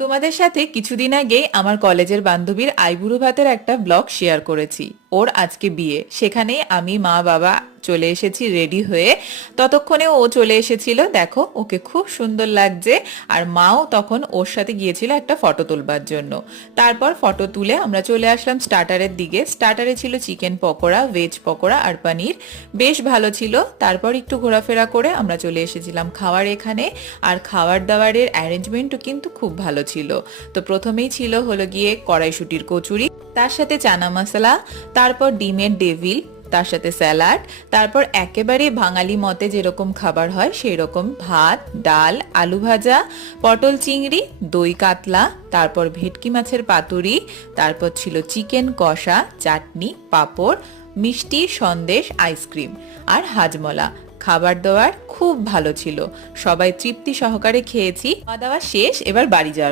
তোমাদের সাথে কিছুদিন আগেই আমার কলেজের বান্ধবীর আইবুড়ো ভাতের একটা ব্লগ শেয়ার করেছি। ওর আজকে বিয়ে, সেখানে আমি মা বাবা চলে এসেছি রেডি হয়ে। ততক্ষণে ও চলে এসেছিল, দেখো ওকে খুব সুন্দর লাগছে। আর মাও তখন ওর সাথে গিয়েছিল একটা ফটো তুলবার জন্য। তারপর ফটো তুলে আমরা চলে আসলাম স্টার্টারের দিকে। স্টার্টারে ছিল চিকেন পকোড়া, ভেজ পকোড়া আর পনির, বেশ ভালো ছিল। তারপর একটু ঘোরাফেরা করে আমরা চলে এসেছিলাম খাওয়ার এখানে। আর খাবার দাবারের অ্যারেঞ্জমেন্টও কিন্তু খুব ভালো ছিল। তো প্রথমেই ছিল হলো গিয়ে কড়াইশুটির কচুরি, তার সাথে চানা মশলা, তারপর ডিমের ডেভিল, তার সাথে স্যালাড, তারপর একেবারে বাঙালি মতে যেরকম খাবার হয় সেই রকম ভাত, ডাল, আলু ভাজা, পটল চিংড়ি, দই কাতলা, তারপর ভেটকি মাছের পাতুরি, তারপর ছিল চিকেন কষা, চাটনি, পাঁপড়, মিষ্টি, সন্দেশ, আইসক্রিম আর হাজমলা। খাবার দাবার খুব ভালো ছিল, সবাই তৃপ্তি সহকারে খেয়েছি। খাওয়া দাওয়া শেষ, এবার বাড়ি যাওয়ার